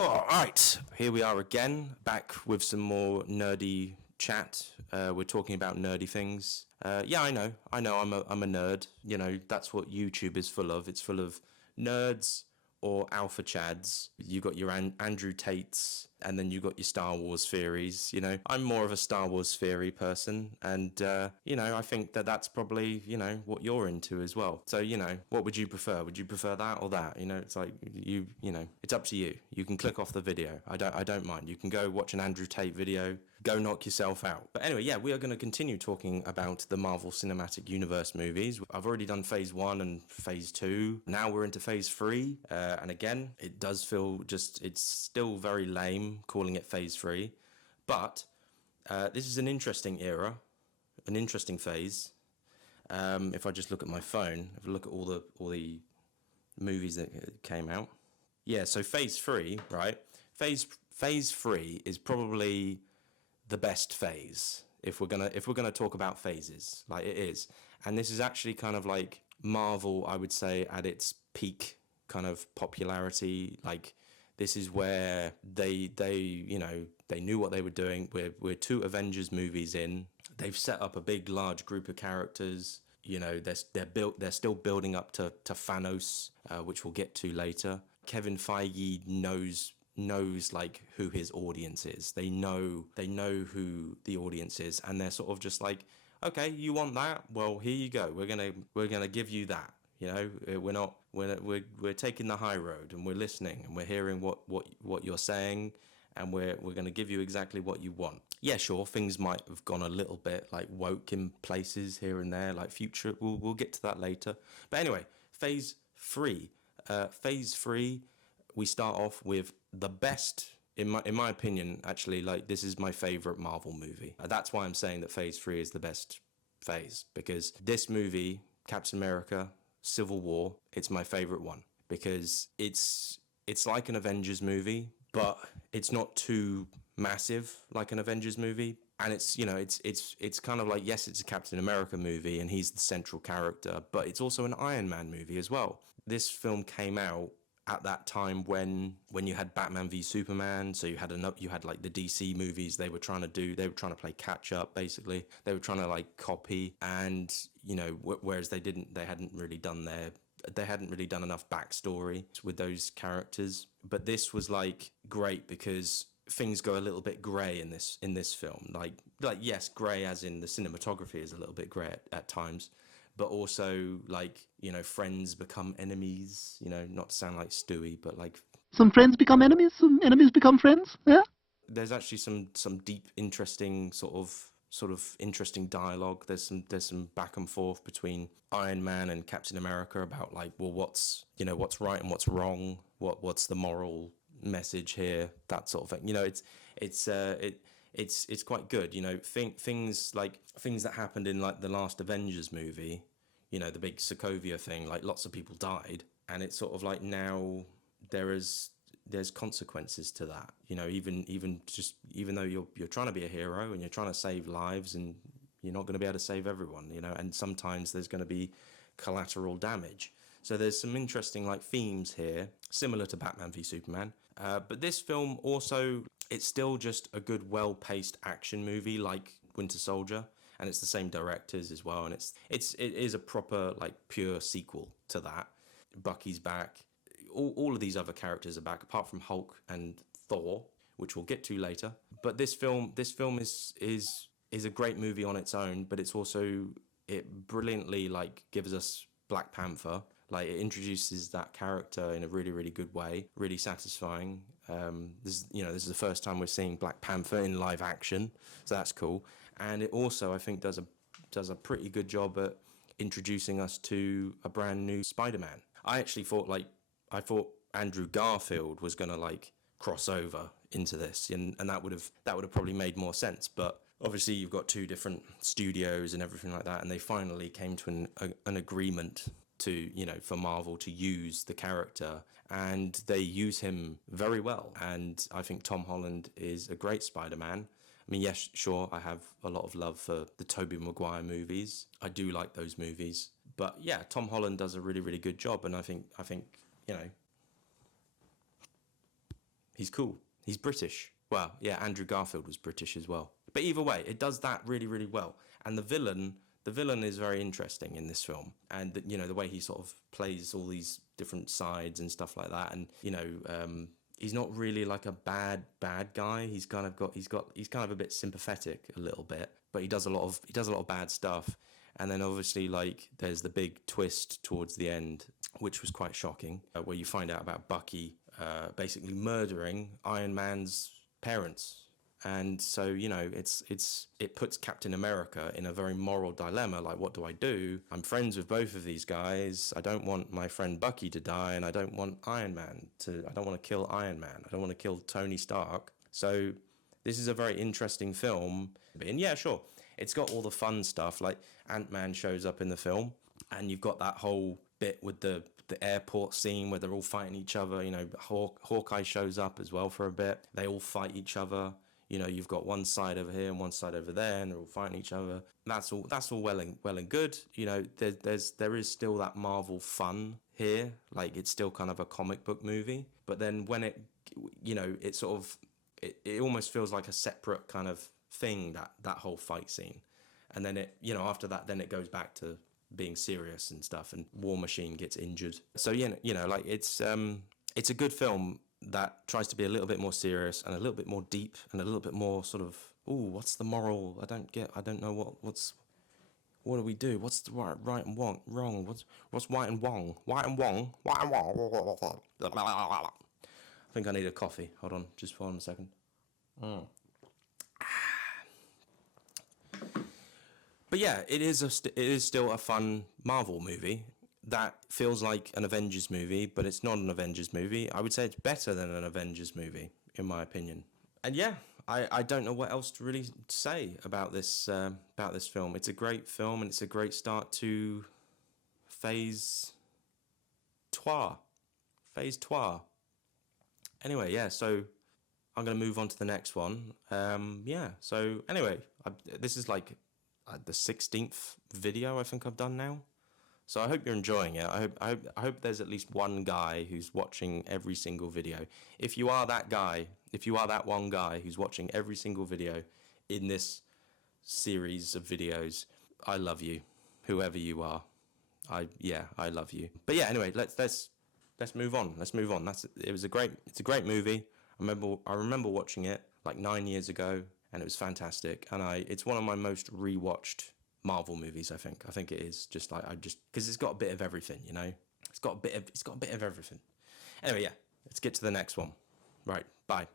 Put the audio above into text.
All right, here we are again, back with some more nerdy chat. We're talking about nerdy things. Yeah, I know. I'm a nerd. You know, that's what YouTube is full of. It's full of nerds or alpha chads. You got your Andrew Tates, and then you got your Star Wars theories. You know, I'm more of a Star Wars theory person, and you know, I think that that's probably what you're into as well. So what would you prefer? Would you prefer that or that? You know, it's like you know, it's up to you. You can click off the video. I don't mind. You can go watch an Andrew Tate video. Go knock yourself out. But anyway, yeah, we are going to continue talking about the Marvel Cinematic Universe movies. I've already done phase 1 and phase 2. Now we're into phase 3. And again, it does feel it's still very lame calling it phase 3. But this is an interesting era, an interesting phase. If I just look at my phone, if I look at all the movies that came out. Yeah, so phase 3, right? Phase 3 is probably the best phase if we're gonna talk about phases, like it is. And this is actually kind of like Marvel, I would say, at its peak kind of popularity. Like this is where they knew what they were doing. We're 2 Avengers movies in. They've set up a big large group of characters. You know, they're still building up to Thanos, which we'll get to later. Kevin Feige knows like who his audience is. They know who the audience is, and they're sort of just like, okay, you want that? Well, here you go. We're gonna give you that. You know, we're taking the high road, and we're listening, and we're hearing what you're saying, and we're gonna give you exactly what you want. Yeah, sure, things might have gone a little bit like woke in places here and there, like future. We'll get to that later. But anyway, phase 3. Phase 3. We start off with the best, in my opinion, actually, like this is my favorite Marvel movie. That's why I'm saying that phase 3 is the best phase, because this movie, Captain America Civil War, it's my favorite one, because it's like an Avengers movie, but it's not too massive like an Avengers movie. And it's kind of like, yes, it's a Captain America movie and he's the central character, but it's also an Iron Man movie as well. This film came out at that time when you had Batman v Superman, so you had like the DC movies they were trying to play catch up, basically. They were trying to like copy, and whereas they hadn't really done enough backstory with those characters. But this was like great because things go a little bit grey in this film. Like yes, grey as in the cinematography is a little bit grey at times, but also like friends become enemies. Not to sound like Stewie, but like some friends become enemies, some enemies become friends. Yeah. There's actually some deep, interesting sort of interesting dialogue. There's some back and forth between Iron Man and Captain America about like, well, what's right and what's wrong. What's the moral message here? That sort of thing. It's quite good. Things that happened in like the last Avengers movie. The big Sokovia thing, like lots of people died, and it's sort of like now there's consequences to that. Even though you're trying to be a hero and you're trying to save lives, and you're not going to be able to save everyone. And sometimes there's going to be collateral damage. So there's some interesting like themes here, similar to Batman v Superman. But this film also, it's still just a good, well-paced action movie like Winter Soldier. And it's the same directors as well, and it is a proper like pure sequel to that. Bucky's back, all of these other characters are back, apart from Hulk and Thor, which we'll get to later. But this film is a great movie on its own, but it brilliantly like gives us Black Panther. Like it introduces that character in a really, really good way, really satisfying. This is the first time we're seeing Black Panther in live action, so that's cool. And it also, I think, does a pretty good job at introducing us to a brand new Spider-Man. I actually thought Andrew Garfield was gonna like cross over into this, and that would have probably made more sense. But obviously, you've got 2 different studios and everything like that, and they finally came to an agreement to for Marvel to use the character, and they use him very well. And I think Tom Holland is a great Spider-Man. I mean, yes, sure, I have a lot of love for the Tobey Maguire movies. I do like those movies. But yeah, Tom Holland does a really, really good job, and I think He's cool. He's British. Well, yeah, Andrew Garfield was British as well. But either way, it does that really, really well. And the villain is very interesting in this film, and the way he sort of plays all these different sides and stuff like that. And he's not really like a bad guy. He's kind of a bit sympathetic a little bit, but he does a lot of bad stuff. And then obviously, like, there's the big twist towards the end, which was quite shocking, where you find out about Bucky basically murdering Iron Man's parents. And so, it puts Captain America in a very moral dilemma. Like, what do I do? I'm friends with both of these guys. I don't want my friend Bucky to die, and I don't want I don't want to kill Iron Man. I don't want to kill Tony Stark. So this is a very interesting film. And yeah, sure, it's got all the fun stuff. Like, Ant-Man shows up in the film, and you've got that whole bit with the airport scene where they're all fighting each other. Hawkeye shows up as well for a bit. They all fight each other. You've got one side over here and one side over there, and they're all fighting each other. That's all well and good. There is still that Marvel fun here. Like, it's still kind of a comic book movie. But then when it almost feels like a separate kind of thing, that whole fight scene. And then after that, then it goes back to being serious and stuff, and War Machine gets injured. So it's a good film that tries to be a little bit more serious and a little bit more deep and a little bit more sort of, what's the moral? I don't know what do we do? What's the right and wrong? What's white and wrong? White and wrong? White and wrong? I think I need a coffee. Hold on, just hold on a second. But yeah, it is still a fun Marvel movie that feels like an Avengers movie, but it's not an Avengers movie. I would say it's better than an Avengers movie, in my opinion. And yeah, I don't know what else to really say about this film. It's a great film, and it's a great start to Phase 3. Anyway, yeah, so I'm going to move on to the next one. So anyway, this is like the 16th video I think I've done now. So I hope you're enjoying it. I hope there's at least one guy who's watching every single video. If you are that guy, if you are that one guy who's watching every single video in this series of videos, I love you, whoever you are. I love you. But yeah, anyway, let's move on. It's a great movie. I remember watching it like 9 years ago, and it was fantastic. And it's one of my most rewatched Marvel movies. I think it is, just like because it's got a bit of everything. It's got a bit of everything. Anyway, yeah, let's get to the next one. Right, bye.